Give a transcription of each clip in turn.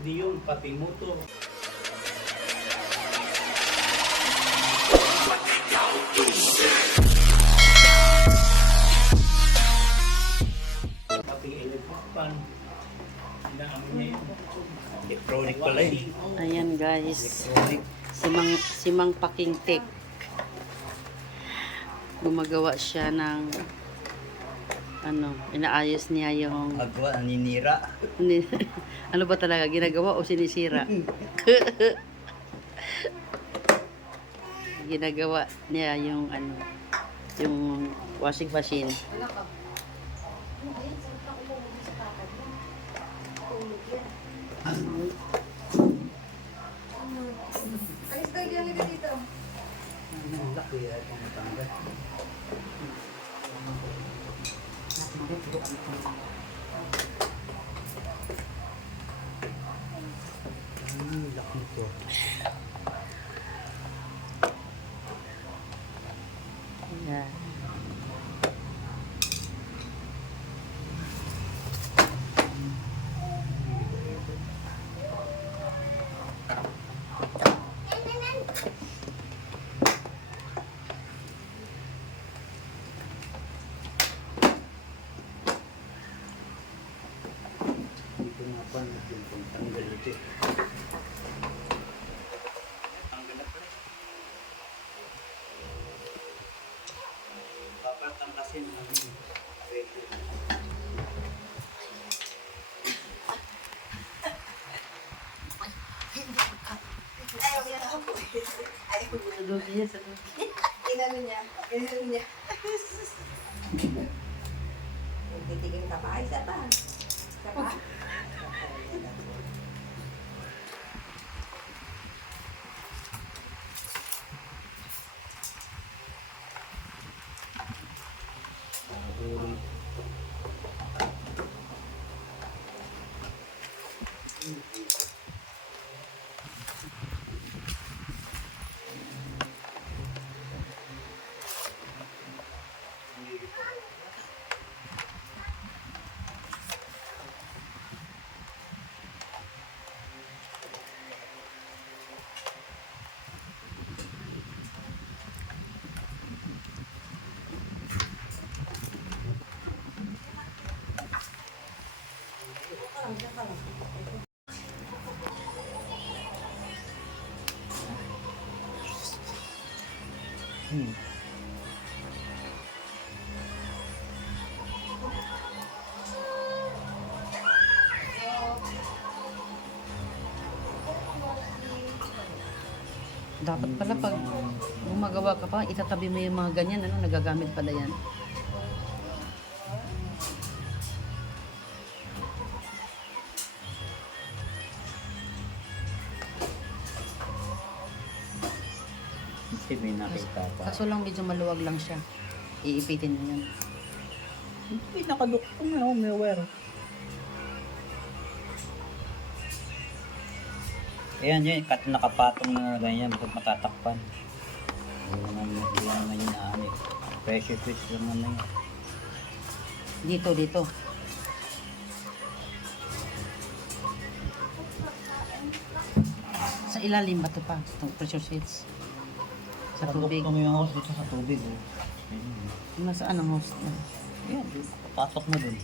Hindi yun, pati motor. Pati electric fan. Inaano niya yun. Electronic pala yun. Ayan guys. Electronic. Si Mang Paking Tek. Gumagawa siya ng ano, inaayos niya yung Agwa, naninira. ano ba talaga, ginagawa o sinisira? Ginagawa niya yung ano, yung washing machine. Alis tayo dyan ka dito. Ang laki ay pang matangga. Ang laki nito. Ayan. Hindi ko nga pa yung tanggal ito. Tanggal na pala. Papatangkasin namin. Ayaw yan ako. Ayaw niya. Inano niya. Inano niya. Titigil ka pa. Ay, isa pa. Isa pa. Dapat pala pag gumagawa ka pa, itatabi mo yung mga ganyan, ano, nagagamit pala yan. Hindi may nakita pa. Kaso lang medyo maluwag lang siya. Iipitin mo yan. Hindi nakaduktong na ako, may wire. Ayan yun, nakapatong na ganyan, bakit matatakpan. Hindi naman yun ano eh. Pressure switch lang naman yun. Dito. Sa ilalim ba ito pa? Itong pressure switch? Sa tubig. Nakaduktong yung hose dito sa tubig. Oh. Ayun. Nasaan ang host niya? Ayan, patok mo dun.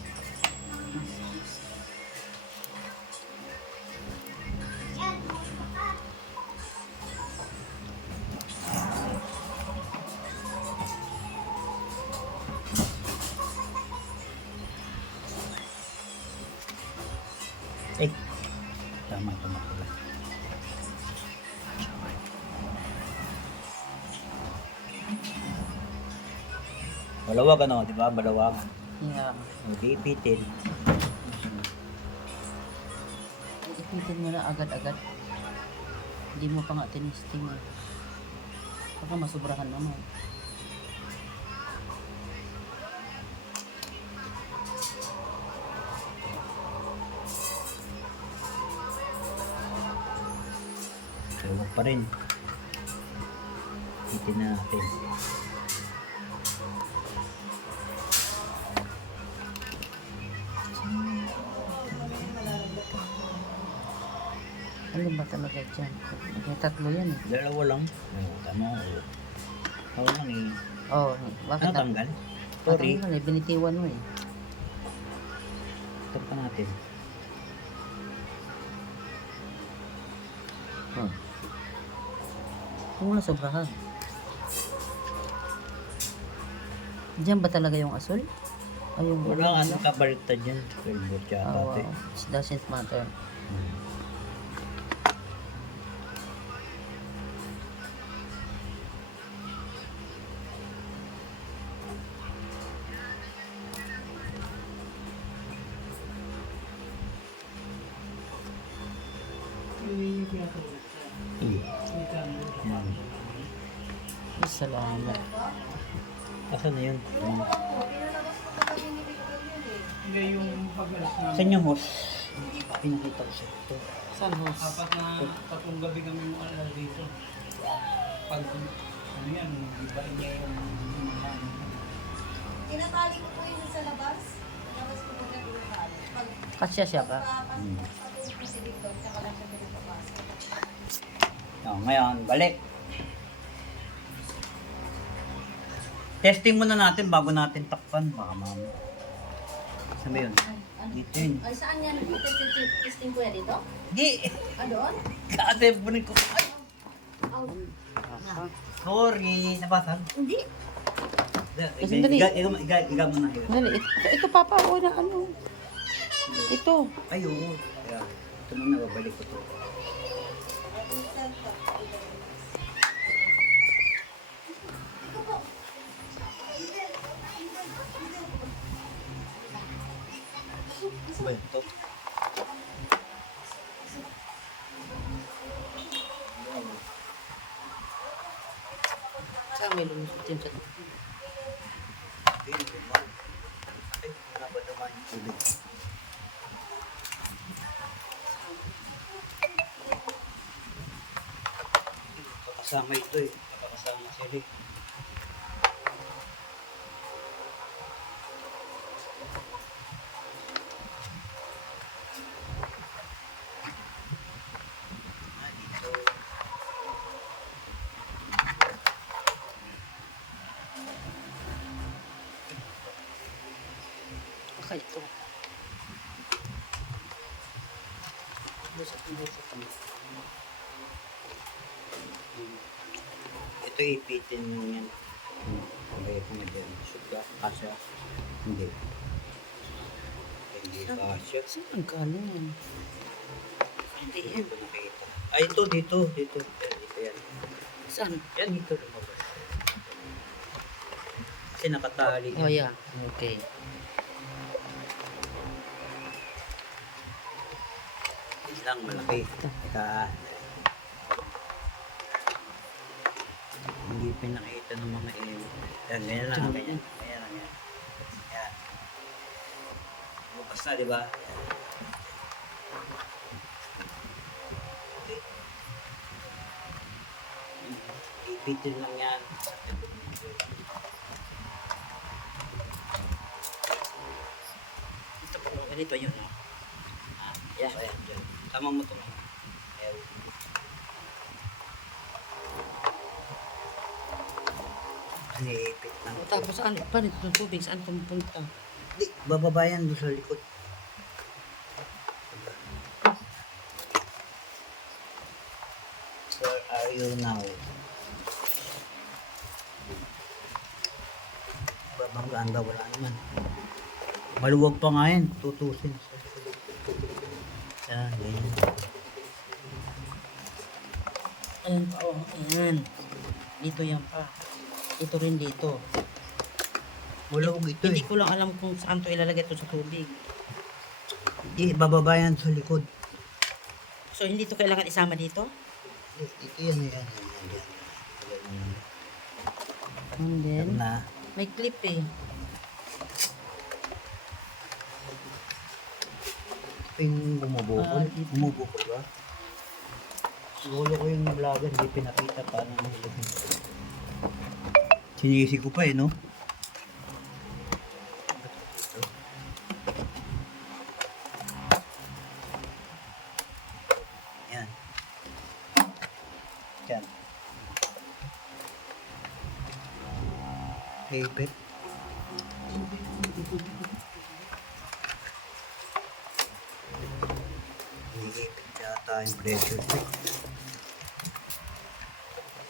Eh, tama ito makula. Malawag ano, di ba? Malawag. Yeah. Hindi ipitin. Ipitin mo na agad-agad. Hindi mo pa nga tinisting eh. Baka masubrahan naman. Malawag pa rin. Ipitin na natin. Ano ba talaga dyan? May tatlo yan eh. Dalawa lang. Tama. Oo lang eh. Oh, bakit Ano tanggal? Sorry. Sorry. Eh, binitiwan mo eh. Ito pa natin. Huwag mo na sobrahan. Diyan ba talaga yung asul? Ay, yung Wala ano kabaliktad yan. 12 volt yata. Oh, wow. It doesn't matter. Yan. Ay, salamat. Asan na yun? Yung pag-alas na Saan yung hose? Pinakita ko siya ito. Saan host? apat na tatlong gabi kami mo alala dito. Pag ano yan, iba niya yung Tinatali ko po yun sa labas. Labas ko po na tinatali. Pag Kasya siya ka? patulog ko si Victor, tsaka lang siya pinapapasok. Oh, ngayon, balik. Testing muna natin bago natin takpan. Baka mama. Saan ba yun? Dito yun. Ay, saan yan? Testing ko yan dito? Hindi! Ah, doon? Kasi bunin ko. Ay! Sorry! Nabasag? Hindi. Sandali. Iga mo na. Dali, ito papa, o na ano. Ito. Ay, oo. Kaya, ito muna, babalik ko to. Ba ito? Saan may lumusot yun sa Ay, duman. Ay, wala ba duman yung tubig? Kakasama ito eh. Kakasama sila eh. Ah, dito. Baka ito. Lusot. Ito ipitin mo yan. Okay, kung dyan. Suga, kasya. Hindi. Hindi kasya. Saan ang galing yan? Hindi yan. Ito nakita. Ay, ito, dito. Dito. Dito yan. Saan? Yan, dito lumabas. Kasi nakatali. Oh, yeah. Okay. Yan lang, malaki. Teka. Hindi pinakita ng mga ilo. Yan, ganyan lang. Ganyan. Ganyan lang yan. Yan. Bukas na, di ba? Ipitin lang yan. Ito po. Ganito yun. Yan, ayan, dyan. Tama mo ito. Ayan. Ipit lang. Tapos saan? Paano itong tubig? Saan pumupunta? Di, bababayan doon sa likod. Where are you now? Babanggaan ba? Wala naman. Maluwag pa nga yan. Tutusin. Yan, ganyan. Ayan pa, oh. Ayan. Dito yan pa. Ito rin dito. Maluwag ito Hindi eh. ko lang alam kung saan to ilalagay ito sa tubig. Di, bababayan sa likod. So, hindi to kailangan isama dito? Ito yan, yan, yan, yan. And then, Yan na. may clip eh. Ito yung bumubukol. Dito. Bumubukol ba? Siguro ko yung vlogger, hindi pinakita paano mahulogin. Sinisi ko pa eh, no? Yan. Ipit. Iniipit yata yung pressure fit.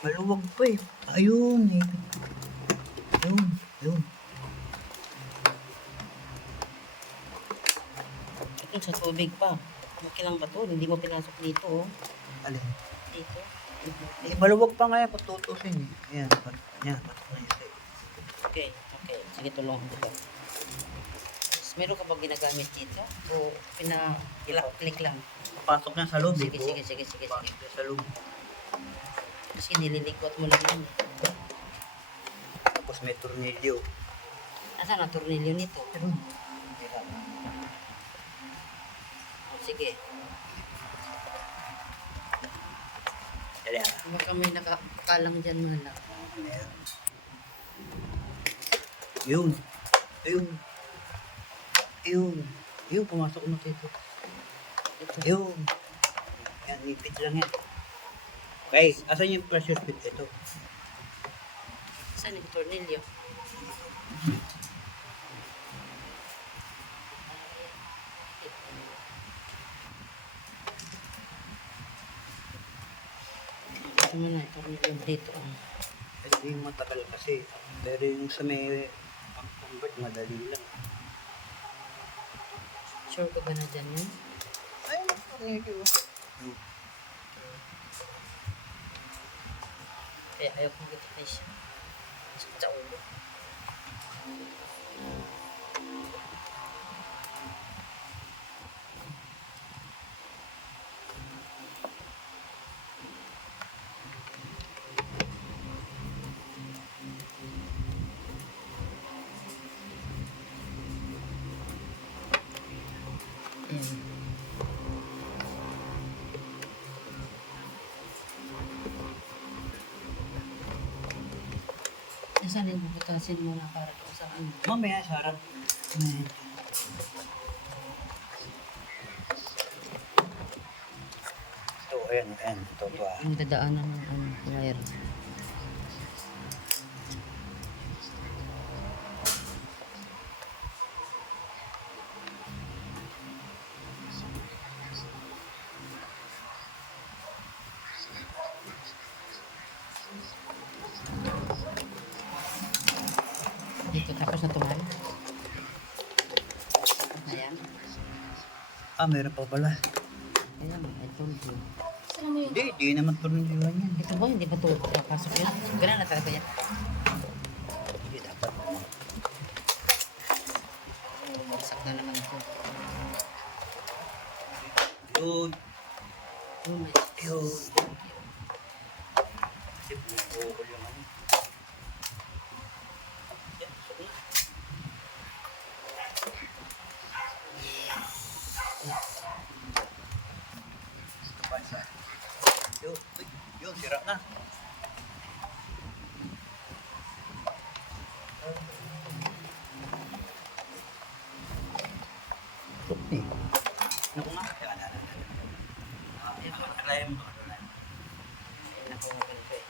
Maluwag pa eh. Ayun, ipit. Ayun, ayun. Ito sa tubig pa. Okay lang ba to? Hindi mo pinasok dito, oh. Alin? Dito. Eh, maluwag pa nga yan kung tutusin eh. Ayan, yan, patok na yun sa'yo. Okay, okay. Sige, tulungan kita. Tapos, meron ka ba ginagamit dito? O pina-click lang? Papasok na sa loob eh. Sige, sige, sige, sige, sige. Papasok na sa loob. Kasi nililikot mo lang yun. Tapos may tornilyo. Nasaan ang tornilyo nito? Ayun. O, sige. Dali ah. Baka may nakakalang dyan, mahal. Ayan. Yun. Ayun. Ayun. Ayun, pumasok na dito. Ito. Ayun. Yan, ipit lang yan. Okay, asan yung pressure fit? Ito. Saan yung tornilyo? Ito mo na, tornilyo dito. Ito yung matagal kasi. Pero yung sa may pang-convert, madali lang. Sure ka ba na dyan yun? Ayun, tornilyo. Eh, ayaw kong kita na siya. Sa ulo. Ayan. Nasaan yung bubutasin mo na para kung saan? Mamaya, sarap. Ito, ayan, ayan. Ito, ito ah. Yung dadaanan ng wire. Dito, tapos na tumal. Ayan. Ah, meron pa pala. Ayan, I told you. Hindi naman tornilyo yan. Ito ba? Hindi ba ito pasok yun? Ganun na talaga yan. Hindi dapat. Bagsak na naman ito. Yun. Oh my Yun. Kasi bumukol yung ano. Yan, sorry. Basta. Yun, uy, yun, sira na. Eh, naku nga. Nakalaya mo ito. Naku, ganito eh.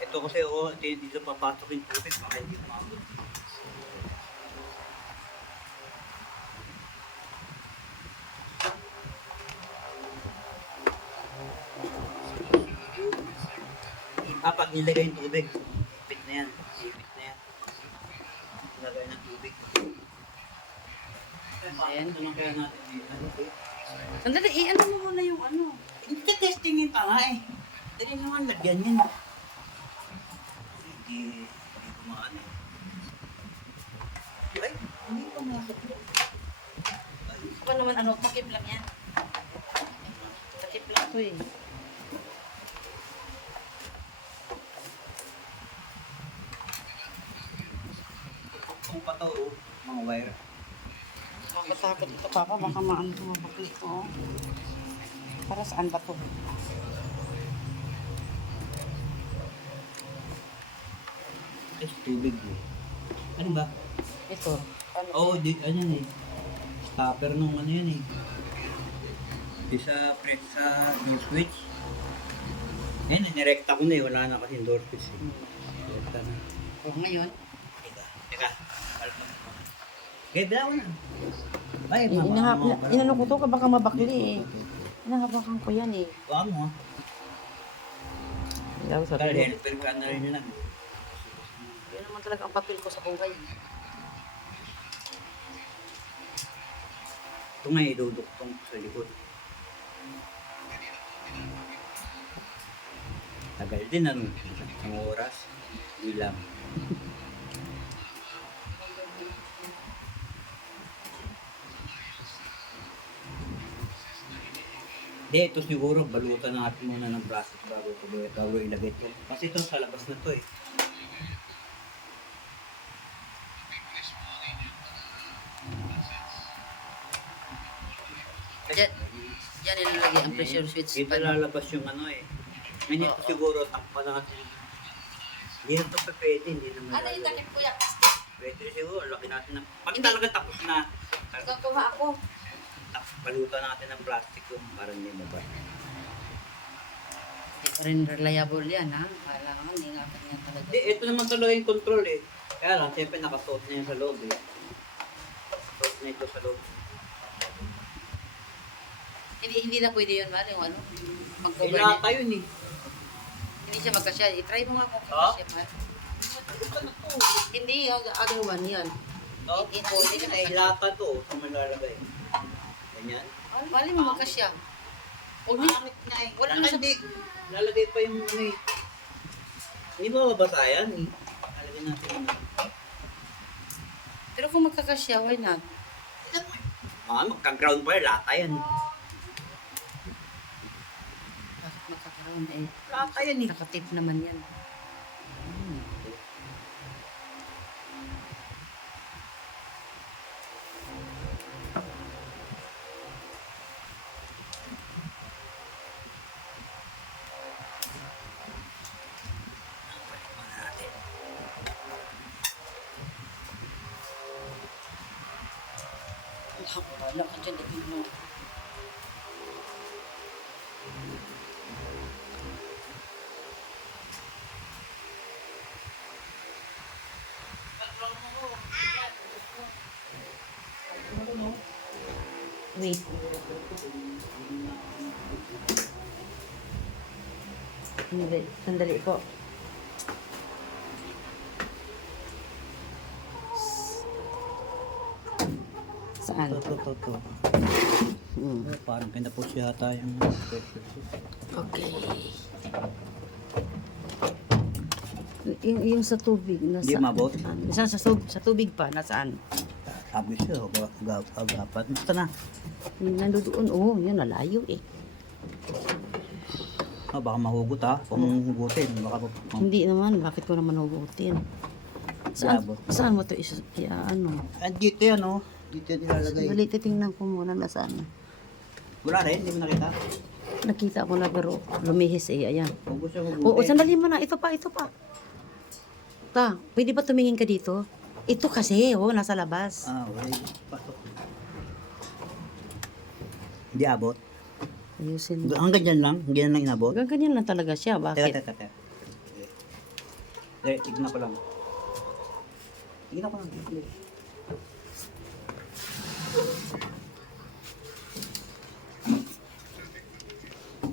Ito kasi ako, dito papasok yung tubig, baka hindi umabot. Pag nilagay yung tubig, ipit na yan. Ipit na yan. Nilagay ng tubig. Ayan. Ito lang kaya natin dito. Sandali, ano mo muna yung ano? Hindi testingin pa nga eh. Dali naman lagyan yan. Hindi kumaan eh. Ay, hindi pa masok. Ano naman, ano, takip lang yan. Takip lang to eh. Kung pa to, oh, mga wire. Nakatakot ito, Papa. Baka maano ito mabakli ko. Para saan ba to? Kasi tubig eh. Ano ba? Ito. Ano? Oo, oh, ano yan eh. Stopper nung ano yan eh. Di sa door switch. Ngayon, nirekta ko na eh. Wala na kasi door switch eh. Nirekta na. O ngayon, Teka. Okay, bilaw na. Ay, inano ko to ka baka mabakli eh. Inahabakan ko yan eh. Baka mo ah. Ilaw sa Dahil helper ka na rin lang. Yun naman talaga ang papel ko sa buhay. Ito nga iduduktong ko sa likod. Tagal din ang oras. Hindi lang. Hindi, ito siguro balutan natin muna ng plastic bago ilagay ito. Kasi ito sa labas na to eh. Diyan, diyan ilalagay ang pressure switch. Dito lalabas yung ano eh. Ngayon ito siguro takpa natin. Hindi na ito pa pwede, hindi naman. Ano yung takip kuya? Pwede siguro, laki natin ng... Pag talaga tapos na, Gagawa ako. balutan natin ng plastic yung para hindi mabas. Hindi pa rin reliable yan ha. Kailangan, ingatan yan talaga. Hindi, ito naman talaga yung control eh. Kaya lang, siyempre nakasuot na yan sa loob eh. Suot na ito sa loob. Hindi na pwede yun, Mari, yung ano, Eh, mag-cover lata niya. yun eh. Hindi siya magkasya. I-try mo nga kung Ah? magkasya, Mari. Hindi, other one yan. No? Hindi Hindi na na eh, lata to. Sa malalagay. Ganyan. Mali mo magkasya. Huwag niya. Pangit na eh. Wala na siya. Hindi. Lalagay pa yung ano eh. Hindi ba mabasa yan eh? Lalagay natin yung Pero kung magkakasya, why not? magka-ground pa yun. Lata yan. Bakit magkakaroon eh? Lata yan eh. Nakatip naman yan. Wala ka dyan, dito mo. Wait. Sandali ko. Saan? Ito. Hmm. Parang pinapos yata yung Okay. Yung sa tubig, Hindi mabot? Sa tubig pa, nasaan? Sabi siya, agapat. Basta na. Nandoon, oh, yun, nalayo eh. Baka mahugot ha. Kung hugutin, baka Hindi naman, bakit ko naman hugutin? Saan, Yabot. saan mo ito ano? Dito yan oh. Dito yan ilalagay. Dali, titingnan ko muna nasaan. Wala rin, hindi mo nakita. Nakita ko na pero lumihis eh, ayan. Kung gusto mo Oo, sandali mo na, ito pa. Pwede ba tumingin ka dito? Ito kasi, oh, nasa labas. Wala. Pasok. Hindi abot. Ayusin mo. Hanggang dyan lang. Hanggang lang inabot. Ganyan lang talaga siya, bakit? Teka. Tignan ko lang. Tignan ko lang.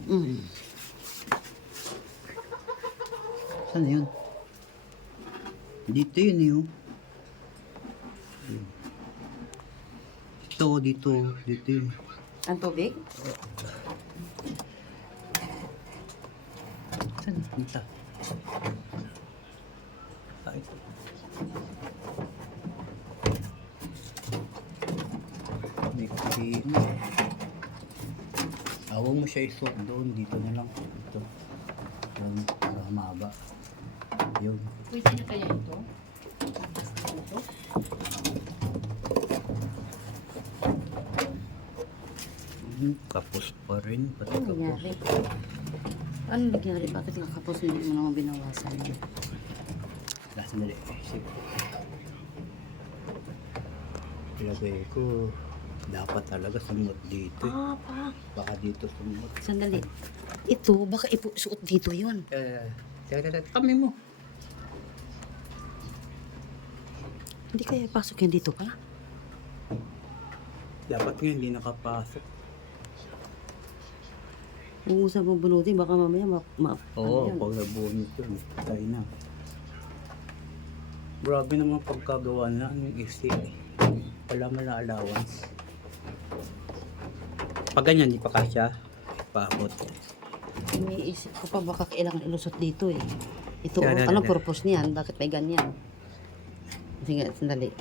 Mm. Saan na yun? Dito yun eh. Dito yun. Ang tubig? Saan? Dito. Ito. May kasi awang mo siya isuot doon. Dito na lang. Ito. Yan. Para mahaba. Yun. Pwede na kaya ito? Ito? Kapos pa rin. Pati Ano kapos. nangyari? Ano nangyari? Bakit nga kapos hindi mo naman binawasan? Sandali. Ilagay ko. Dapat talaga sumot dito. Pa. Baka dito sumot. Sandali. Ito, baka suot dito yun. Kami mo. Hindi kaya pasok yan dito pa? Dapat nga hindi nakapasok. Kung sa bubunutin, baka mamaya Oo, ano yan? pag nabunit yun, tayo na. Grabe naman pagkagawa na ng FC. Wala man na allowance. Pag ganyan, di pa kasya. Paabot. Iniisip ko pa baka kailangan ilusot dito eh. Ito, Yan, anong yan. purpose niyan? Bakit may ganyan? Sige, sandali.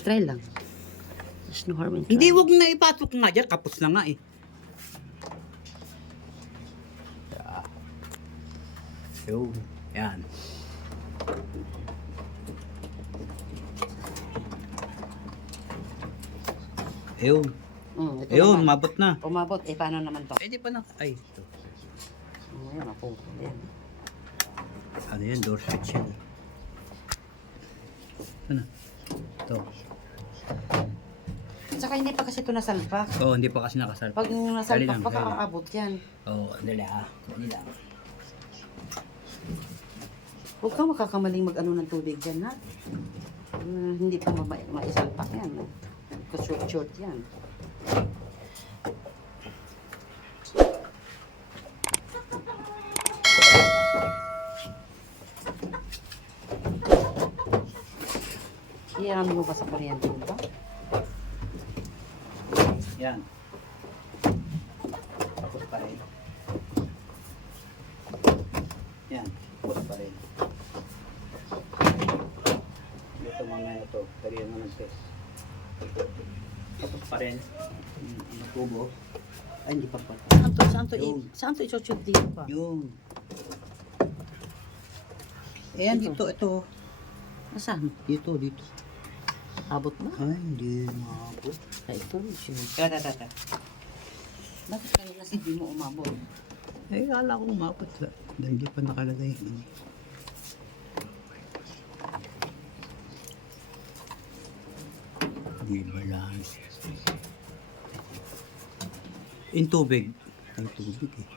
I-try lang. There's no harm in trying. Hindi, wag na ipasok nga dyan. Kapos na nga eh. Yun. Yan. Ayun. Ito Ayun, naman. mabot na. Umabot. Eh, paano naman to? Eh, di pa na. Ay, ito. Ayan, maputo. Ayan. Ano yan? Door switch yan. Ano? Ito. Saka hindi pa kasi ito nasalpak. Oo, hindi pa kasi nakasal. Pag Dali nasalpak, lang, baka dali lang. aabot yan. Oo, dali ah. Dali lang. Huwag kang makakamaling mag-ano ng tubig dyan, ha? Hindi pa maisalpak yan. Short yan. Iyan mo ba sa kuryente mo ba? Yan. Tapos pa rin. Yan. Tapos pa rin. Ito mamaya na to. Dali na ng-test. Tapos pa rin. Yung tubo. Ay, hindi pa pa. Saan to i-shoot dito pa? Yung. Ayan, Ito. dito. Nasaan? Dito. Abot ba? Ay, hindi mabot. Ay, ito. Sure. Tata. Bakit kanina hindi mo umabot? Eh, kala ko umabot. Dahil hindi pa nakalagay. Hindi balance. Yung tubig. Ay, tubig eh.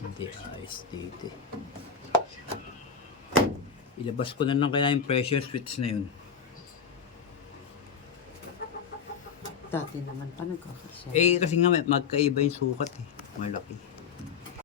Hindi ayos dito eh. Ilabas ko na lang kaya yung pressure switch na yun. Dati naman pa nagkakasya. Eh, kasi nga magkaiba yung sukat eh. Malaki.